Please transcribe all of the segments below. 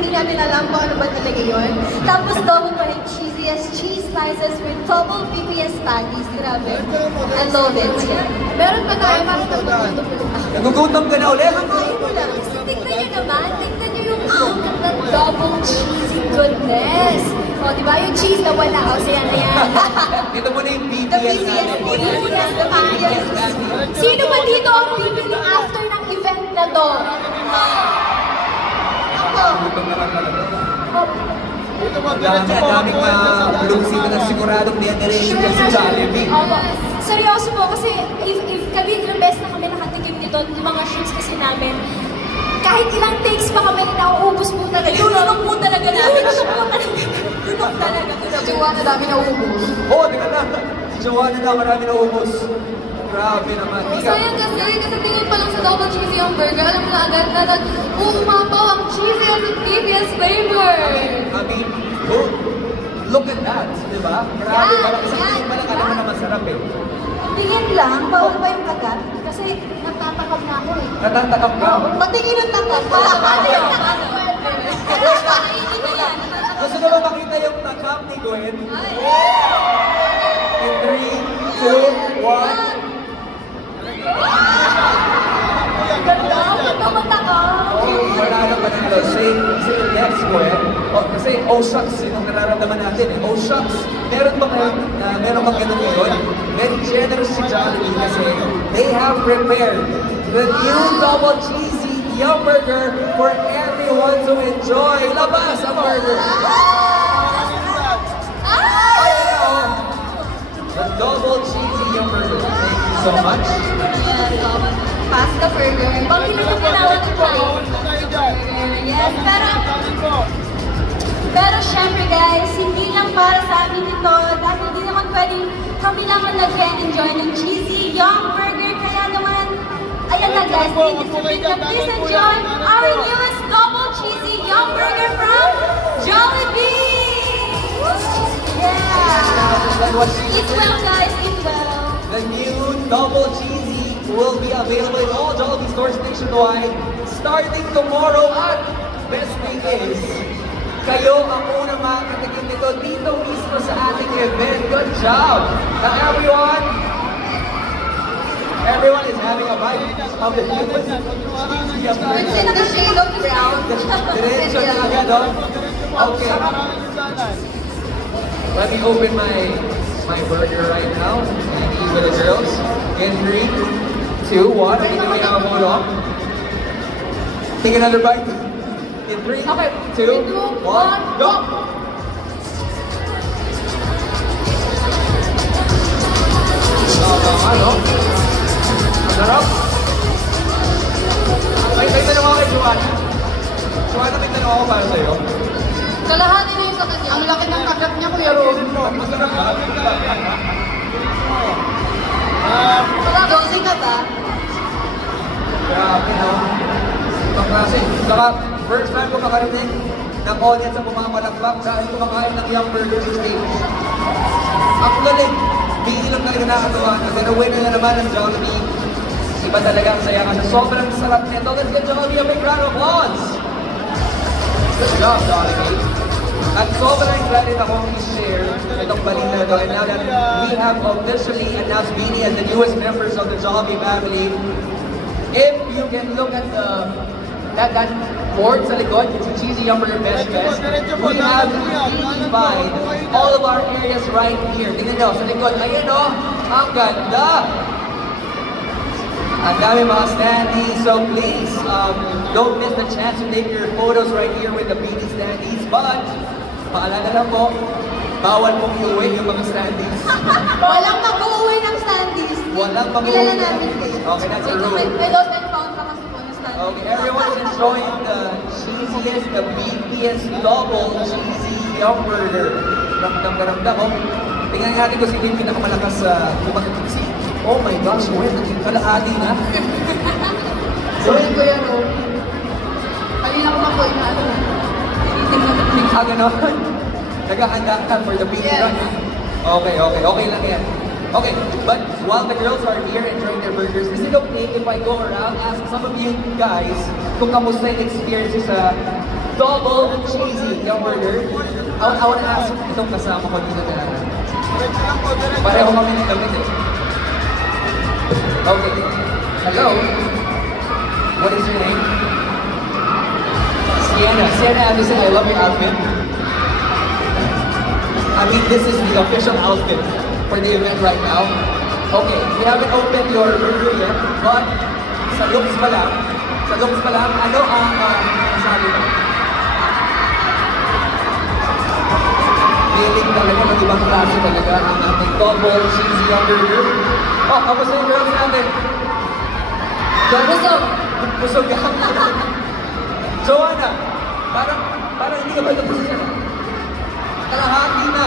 hindi namin alam kung ano ba talaga yun. Tapos double pa rin cheesiest cheese slices with double BPS patties. Grabe. I love it. Meron pa tayo para Nagugutom ka na ulit? Kakain mo lang. Tignan nyo naman. Tignan nyo yung double cheesy goodness. O, di ba? Yung cheese na wala. O, siya na yan. Ito muna yung BTS natin. The BTS. Sino ba dito ang bibili after ng event na to? Ako. Daming blue seat na siguradong generation ka sa Jollibee. Seryoso po, kasi if kami ilang beses na kami nakatikim nito, yung mga shoots kasi namin, kahit ilang takes pa kami, nauubos po talaga. Lunok po talaga namin. Lunok talaga. Si Jowa na dami nauubos. Oo, di ka na. Si Jowa na marami nauubos. Grabe naman. Sayang kasi tingin pa lang sa double cheesy yung burger, alam mo na agad na umapaw ang cheesy at BBS flavor. I mean, look at that, di ba? Grabe, parang isang tingin pa lang alam mo na masarap eh. Tingin lang, bawal pa yung kagat. Kasi natatakap na ako eh. Natatakap ka? Patingin ang takap. Paano yun? Gusto ko ba makita yung takap ni Gwen? In 3, 2, 1. Manalo ka nito. Say next, Gwen. Kasi, oh shucks, yung nararamdaman natin eh. Oh shucks. Meron bang ganun yun? Very generous si Jollibee kasi they have prepared the new double cheesy Yum Burger for everyone to enjoy. Labas ang burger! The double cheesy Yum Burger. Thank you so much. Pasta burger. Pag-ilan yung ginawa ng Yes, pero syempre guys, hindi lang para sa amin ito. Dahil hindi naman pwedeng kami naman nag-enjoy ng cheesy Yum Burger. Kaya naman, ayan na guys, please enjoy our newest double cheesy Yum Burger from Jollibee! Yeah! Eat well guys, eat well! The new double cheesy will be available in all Jollibee stores nationwide starting tomorrow. At best thing is, kayo ang unang makakatikim nito dito mismo sa ating event. Good job! Now everyone is having a bite of the newest cheesy Yum Burger. It's in the shade of brown. Diretso na agad, no? Okay. Let me open my burger right now and eat with the girls. In 3, 2, 1. Hindi may hold on. Take another bite. In 3, 2, 1, go! Ano? Masarap? May tanong ako kay Joanna. Joanna, may tanong ako para sa'yo. Kalahati na yung sa kanya. Ang laki ng kagat niya, Kuya Ron. Masarap ka? Dosi ka ba? Grabe, no? Ibang klase. Saka, first time ko makarinig ng audience sa pumapalakpak dahil kumakain ng Yum Burger sa stage. Ang galing. Bigil lang talaga nakakatawa na gawin na naman ng Jollibee. Iba talaga ang saya kasi sobrang sarap nito. Let's get Jollibee a big round of applause! Good job, Jollibee. At sobrang excited akong i-share itong balita na ito. And now that we have officially announced Beanie as the newest members of the Jollibee family, if you can look at that board sa likod, it's a Cheesy Yum Burger Best Fest. We have beautified all of our areas right here. Tingnan nyo, sa likod. Ayan o, ang ganda! Ang dami mga standees, so please, don't miss the chance to take your photos right here with the Beanie standees. But, paalala lang po, bawal pong iuwi yung mga standees. Walang mag-uwi ng standees. Walang mag-uwi. Kilala namin kayo. Okay, that's a rule. May lost and found pa kasi po ng standees. Okay, everyone's enjoying the cheesiest, the beefiest double cheesy Yum Burger. Ramdam ka ramdam, oh. Tingnan natin kung sino yung pinakamalakas sa kumakatiksi. Oh my gosh, wait, naging kalahati na. So, yun Kuya Ron. Kanina ko pa po inaano. Ganon. Naghahanda ka for the beanie run. Okay lang yan. Okay, but while the girls are here enjoying their burgers, is it okay if I go around ask some of you guys kung kamusta yung experiences sa double cheesy young burger. I want to ask itong kasama ko dito na pareho kami ng damit eh. Okay. Hello. What is your name? Sienna. Sienna Anderson, I love your outfit. I mean, this is the official outfit for the event right now. Okay, we haven't opened your burger yet, but sa looks pa lang, ano ang masabi mo? Feeling talaga ng ibang klase talaga ang ating double cheesy burger. Oh, kamusta yung girls natin? Busog! Busog ka. Joanna, parang hindi ka ba tapos na? Kalahati na.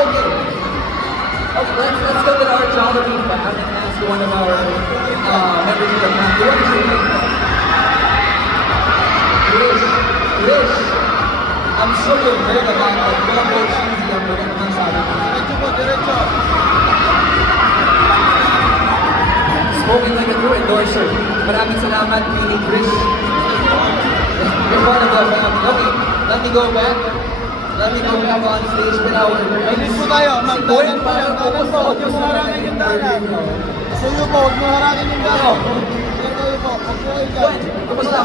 Okay. Let's go to our Jollibee fan and ask one of our members of the family. What is your name? Lish. I'm sure you've heard about the double cheesy hamburger naman sa atin. Diretso. Spoken like a true endorser. Maraming salamat, Pili Chris. You're part of the family. Okay, let me go back. Let me go back on stage with our... Ayun po tayo, magdanan po yan. Danan po, huwag nyo harangin yung danan. Sa iyo po, huwag nyo harangin yung danan. Kayo po, huwag po kayo dyan. Kumusta?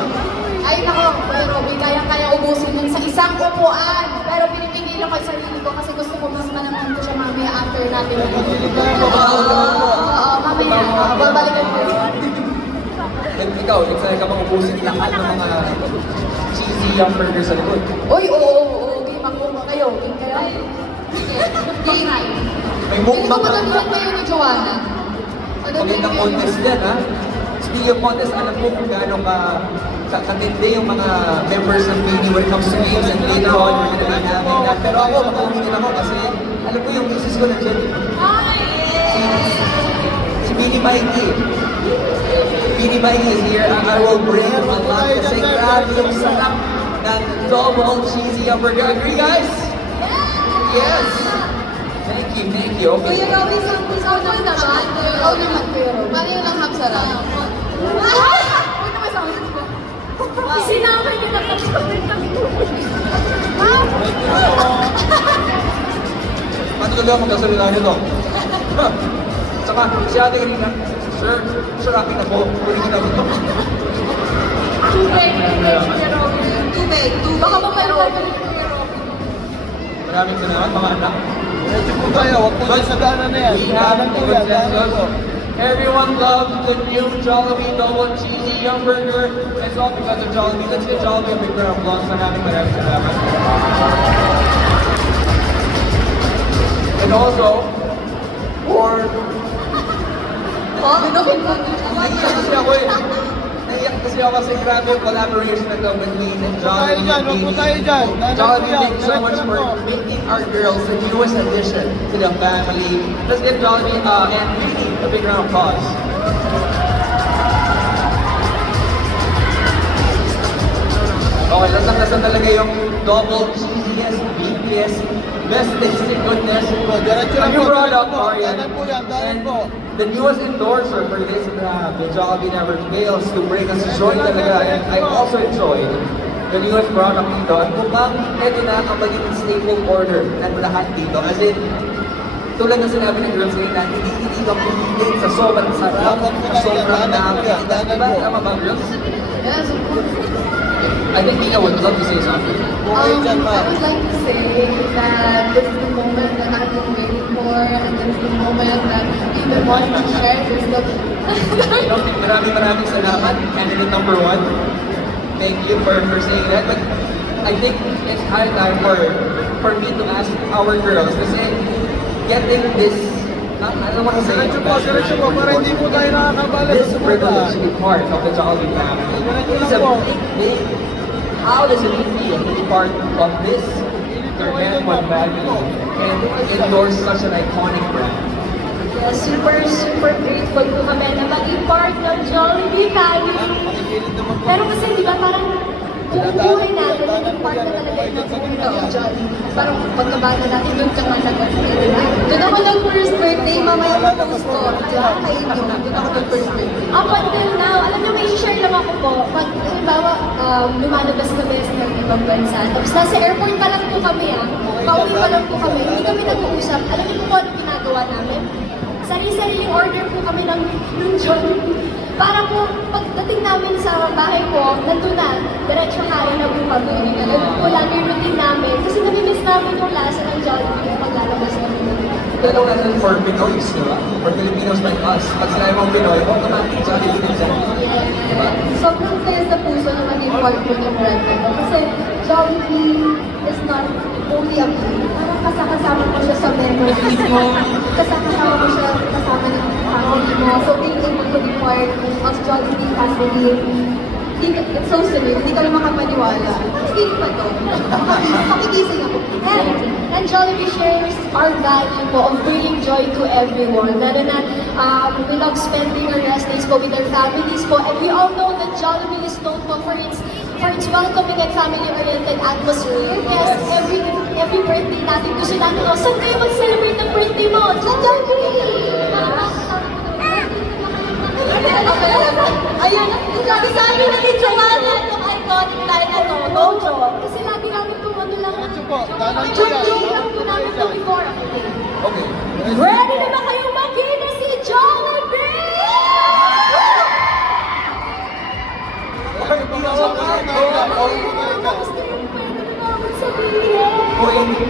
Ay nako, Kuya Robby, kaya ubusin yun sa isang upuan. Pero pinipigilan ko yung sarili ko kasi gusto ko mas manaman ko siya mamaya after natin. Oo, mamaya. Babalikan ko yun. Ikaw, excited ka bang ubusin lahat ng mga cheesy hamburger sa likod? Uy, oo. Game ako. Kayo. Game kayo? Game. May mukbang ka. Hindi ko kayo ni Joanna. Magandang contest din, ha? Speaking of contest, alam ko kung gaano katindi yung mga members ng Bini when it comes to games and later on, we're gonna be having that. Pero ako, makahumingin ako kasi alam ko yung misis ko nandiyan. Si Bini Mikey. Bini Mikey is here and I will bring a lot kasi grabe yung sarap ng double cheesy hamburger. Agree, guys? Yes! Thank you. Okay. Kuya Robby, ikaw naman. Ikaw naman, Kuya Robby. Paano yung lang hapsarap? Huwag naman sa akin. Sinamay kita kapatid kami. Paano ka lang magkasalita nito? Saka, si ate kanina, Sir, akin na po. Kunin ko na ito. Tubig, Kuya Robby. Tubig. Baka pa meron kayo ni Kuya Robby. Maraming salamat, mga anak. Diretso po tayo, huwag po tayo sa danan na yan. Danan po yan, danan po. Everyone loves the new Jollibee Double Cheesy Hamburger. It's all because of Jollibee. Let's get Jollibee a big round of applause. Maraming salamat. And also, for... Naiyak kasi ako kasi grabe yung collaboration na ito between Jollibee and Bini. Jollibee, thank you so much for making our girls the newest addition to the family. Let's give Jollibee and Bini a big round of applause. Okay, lasang-lasa talaga yung double cheesiness, beefiness, best tasting goodness. You brought up Arian, and the newest endorser for this the Jollibee never fails to bring us joy talaga. And I also enjoyed the newest product dito. At mukhang ito na ang magiging staple order ng lahat dito. As in, tulad ng sinabi ng girls ngayon na hindi ka pumili sa sobrang sarap, sa sobrang dami. Diba? Tama ba, girls? Yes, of course. I think Nina would love to say something. I would like to say that this is the moment that I've been waiting for, and this is the moment that we've been wanting to share this with. Maraming salamat, candidate number 1. Thank you for saying that. But I think it's high time for me to ask our girls kasi getting this, I don't want to say Diretso po, para hindi po tayo nakakabala this sa privilege to be part of the Jollibee family. It's a big. How does it feel to be part of this Japan One family and endorse such an iconic brand? Yeah, super grateful po kami na maging part ng Jollibee family. Pero kasi di ba parang buong buhay natin, part na talaga yung nagpupunta ng Jollibee. Parang pagkabata natin, doon ka man nag-attend. Doon ako nag-first birthday, mamaya ko post ko. Diyan, kayo doon ako nag-first birthday. Up until now, alam niyo, may share lang ako po. Pag, halimbawa, lumalabas kami sa ibang bansa. Tapos nasa airport pa lang po kami, pauwi pa lang po kami. Hindi kami nag-uusap. Alam niyo po ano ginagawa namin? Sari-sariling order po kami ng Jollibee. Para po, pagdating namin sa bahay ko, nandun na, diretso kain na po kami. Ganun po lang yung routine namin. Kasi namimiss namin yung lasa ng Jollibee pag lalabas kami. Lalo na for Pinoys, di ba? For Filipinos like us. Pag sila yung Pinoy, automatic Jollibee din siya. Diba? Sobrang saya sa puso na maging part po ng brand na to. Kasi Jollibee is not only a food. Parang kasama ko siya sa memories mo. Kasama ko siya kasama ng family mo. So being able to be part of Jollibee family, it's so surreal. Hindi ka naman makapaniwala. Sleep pa to. Makigising ako. And Jollibee shares our value po of bringing joy to everyone. Lalo na we love spending our rest days po with our families po. And we all know that Jollibee is known po for its welcoming and family-oriented atmosphere. Yes, every birthday natin gusto natin, saan kayo mag-celebrate ng birthday mo? Jollibee! Ayan, sabi sa amin na ni Joanna, itong iconic line na to, Dojo. Kasi lagi namin po ano lang, Danan po yan. joke lang po namin to before. Okay. Ready na ba kayong makita si Jollibee?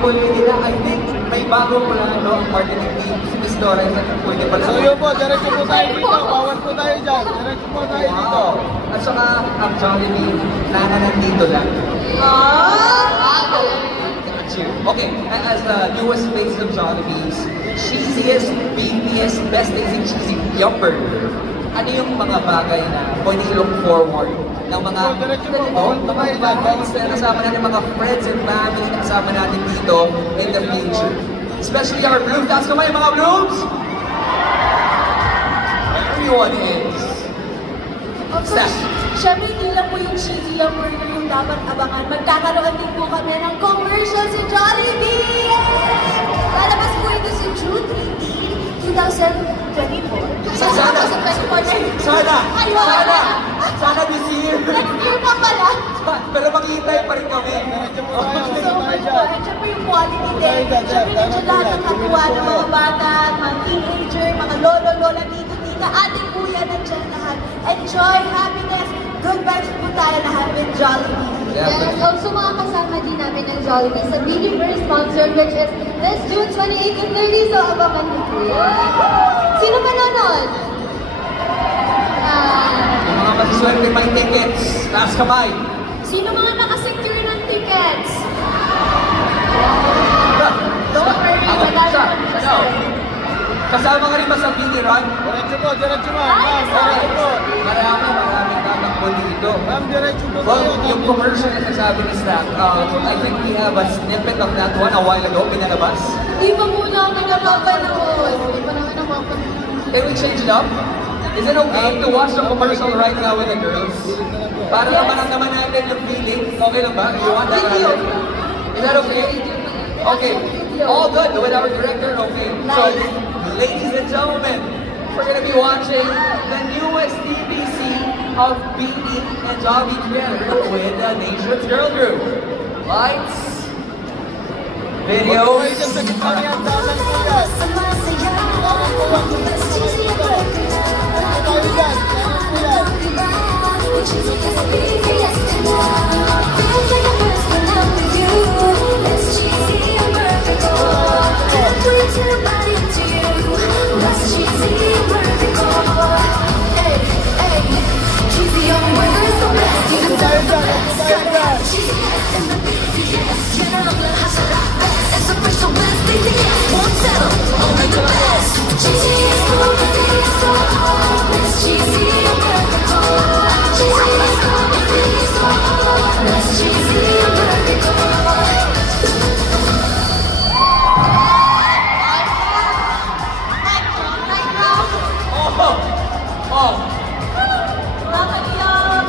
Pwede na, I think may bago pala ang marketing team, si Miss Dora, pwede pala. So yun po, diretso po tayo dito. Bawal po tayo dyan. Diretso po tayo dito. At saka, ang Jollibee, nandito lang. Got you. Okay, as the newest face of Jollibee's cheesiest, beefiest, best tasting cheesy Yum Burger, ano yung mga bagay na pwede look forward ng mga events na kasama natin, mga friends and family na kasama natin dito in the future? Especially our Blooms. Taas kamay mga Blooms! Everyone is. Steph. Siyempre, hindi lang po yung cheesy Yum Burger yung dapat abangan. Magkakaroon din po kami ng commercial si Jollibee! Lalabas po ito si June 20, 2024. Sana this year. Next year pa pala. Pero maghihintay pa rin kami. Diretso po tayo. So much po. And syempre yung quality din. Syempre medyo lahat ng katuwa ng mga bata, mga teenager, mga lolo, lola, tito, tita, ate, kuya, nandiyan lahat. Enjoy, happiness, good vibes po tayo lahat with Jollibee. Yes, also mga kasama din namin ng Jollibee sa Biggie First Concert, which is this June 28 and 30, so abangan niyo po yan. Sino manonood? Yung mga masiswerte may tickets, taas kamay. Sino mga nakasecure ng tickets? Don't worry, wala naman. Kasama ka rin ba sa mini run? Diretso po, diretso po. Ma'am, diretso po. Maraming tatakbo dito. Ma'am, diretso po Well, tayo. yung commercial na nasabi ni Stack, I think we have a snippet of that one a while ago, pinalabas. Di pa muna ako napapanood. Di pa namin napapanood. Can we change it up? Is it okay to watch the commercial right now with the girls? Para naman natin yung feeling. Okay lang ba? You want that? Is that okay? Okay. All good with our director? Okay. So, ladies and gentlemen, we're going to be watching the newest DVC of Beanie and Jollibee together with the Nation's Girl Group. Lights, video. Ay, dyan sa gitna niyan, danan po yan. Danan po yan, dito sa mga dito. Tayo dyan, danan po yan. Dito tayo dyan, dito tayo dyan.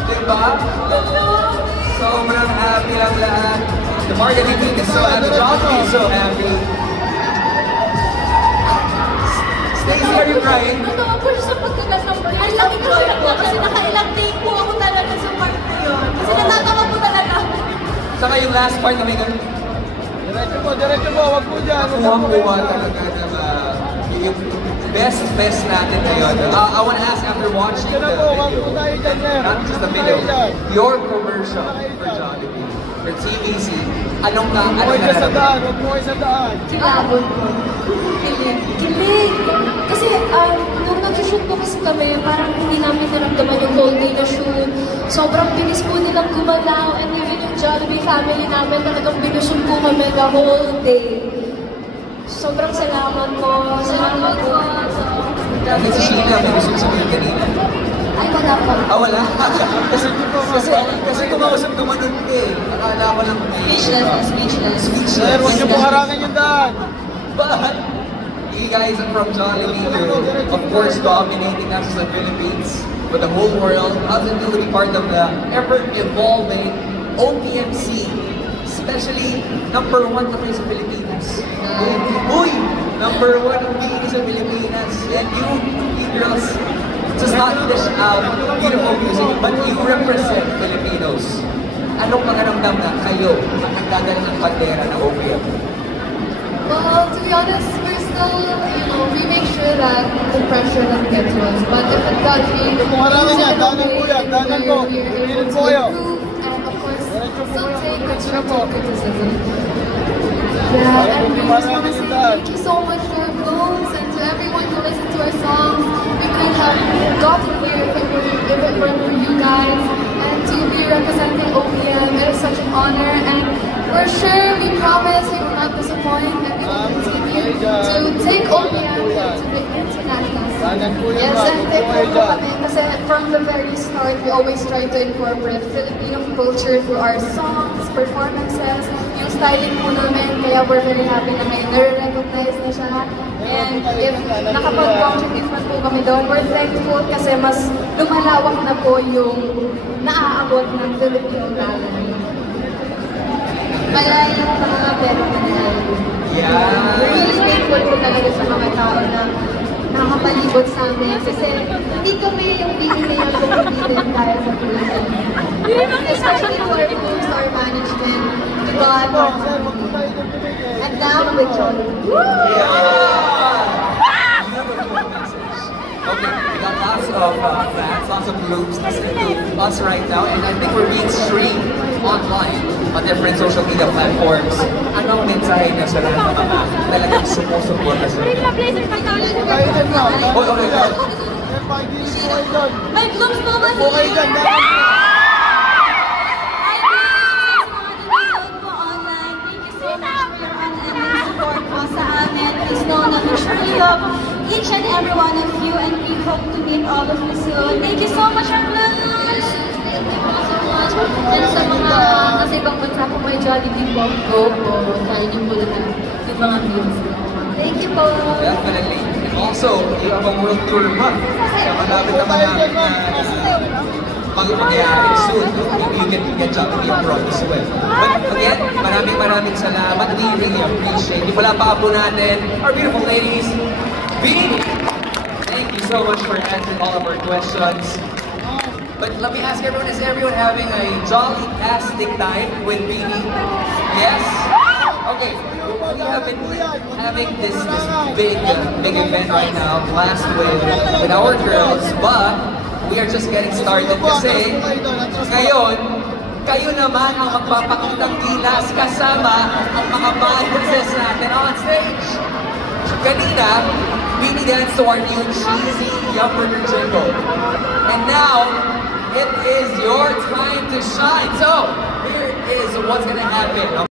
Diba? Sobrang happy lang lahat. The marketing team is so happy. Jollibee is so happy. Stacey, are you crying? Totoo po siya sa pagkagat ng burger. Ang laki ko sila po kasi nakailang take po ako talaga sa part na yun. Kasi natatawa po talaga ako. Saka yung last part na may ganun. Diretso po, wag po dyan. Kuha talaga ng yung best natin ngayon. I want to ask after watching the video, not just the video, your commercial for Jollibee, for TVC, anong Huwag mo sa daan. Kilabot po. Kilig. Kasi nung nag-shoot po kasi kami, parang hindi namin naramdaman yung whole day na shoot. Sobrang bilis po nilang gumalaw and even yung Jollibee family namin talagang binusog po kami the whole day. Sobrang salamat po. Salamat po. Kasi si Sheila, may gusto sabihin kanina. Ay, wala po. Wala. kasi kumausap gumanon ka eh. Akala ko lang Speechless. Sir, huwag niyo po harangin yung daan. But you guys are from Jollibee to, of course, dominating not just the Philippines, but the whole world. Nothing to be part of the ever-evolving OPMC. Especially, #1 na kayo sa Pilipinas. Uy! #1 ang bini sa Pilipinas. And you girls, just not dish out beautiful music, but you represent Filipinos. Anong pakiramdam na kayo ang nagdadala ng bandera ng OPM? Well, to be honest, we're still, we make sure that the pressure doesn't get to us. But if it does, we use it in a way where we're able to improve and, of course, still take constructive criticism. Yeah, and we just want to say thank you so much to our Blooms and to everyone who listened to our songs. We couldn't have gotten here if it weren't for you guys. And to be representing OPM, it is such an honor. And for sure, we promise we will not disappoint and we will continue to take OPM to the international scene. Yes, and thankful po kami kasi from the very start, we always try to incorporate Filipino culture through our songs, performances, yung styling po namin, kaya we're very happy na ngayon nare-recognize na siya. And if nakapag-contribute na po kami doon, we're thankful kasi mas lumalawak na po yung naaabot ng Filipino talent. Malayo mga pero malayo. Yeah! We're really thankful po talaga sa mga tao na nakakapalibot sa amin kasi hindi kami yung binili yung kumpitin tayo sa Philippines. Especially to our groups, our management, to God, our family. And now with John. Okay, we got lots of fans, lots of groups listening to us right now, and I think we're being streamed online on different social media platforms. Anong mensahe niya sa lahat ng mga talagang sumusuporta sa inyo? May Blooms po ba Okay dyan, Please know that we truly love each and every one of you and we hope to meet all of you soon. Thank you so much, our Blooms! Thank you so much. And sa mga nasa ibang bansa po may Jollibee po, go po. Kain niyo po lahat yung mga meals. Thank you po. Definitely. And also, you have a world tour month. Kaya malapit naman namin na mangyayari soon. You can get Jollibee abroad as well. But again, maraming salamat. We really appreciate it. Wala pa po natin, our beautiful ladies. Beanie, thank you so much for answering all of our questions. But let me ask everyone, is everyone having a jolly-tastic time with Beanie? Yes? Okay, we have been having this big event right now, blast with our girls, but we are just getting started kasi ngayon, kayo naman ang magpapakitang gilas kasama ang mga bosses natin on stage. Kanina, Beanie danced to our new cheesy Yum Burger jingle. And now, it is your time to shine. So, here is what's gonna happen.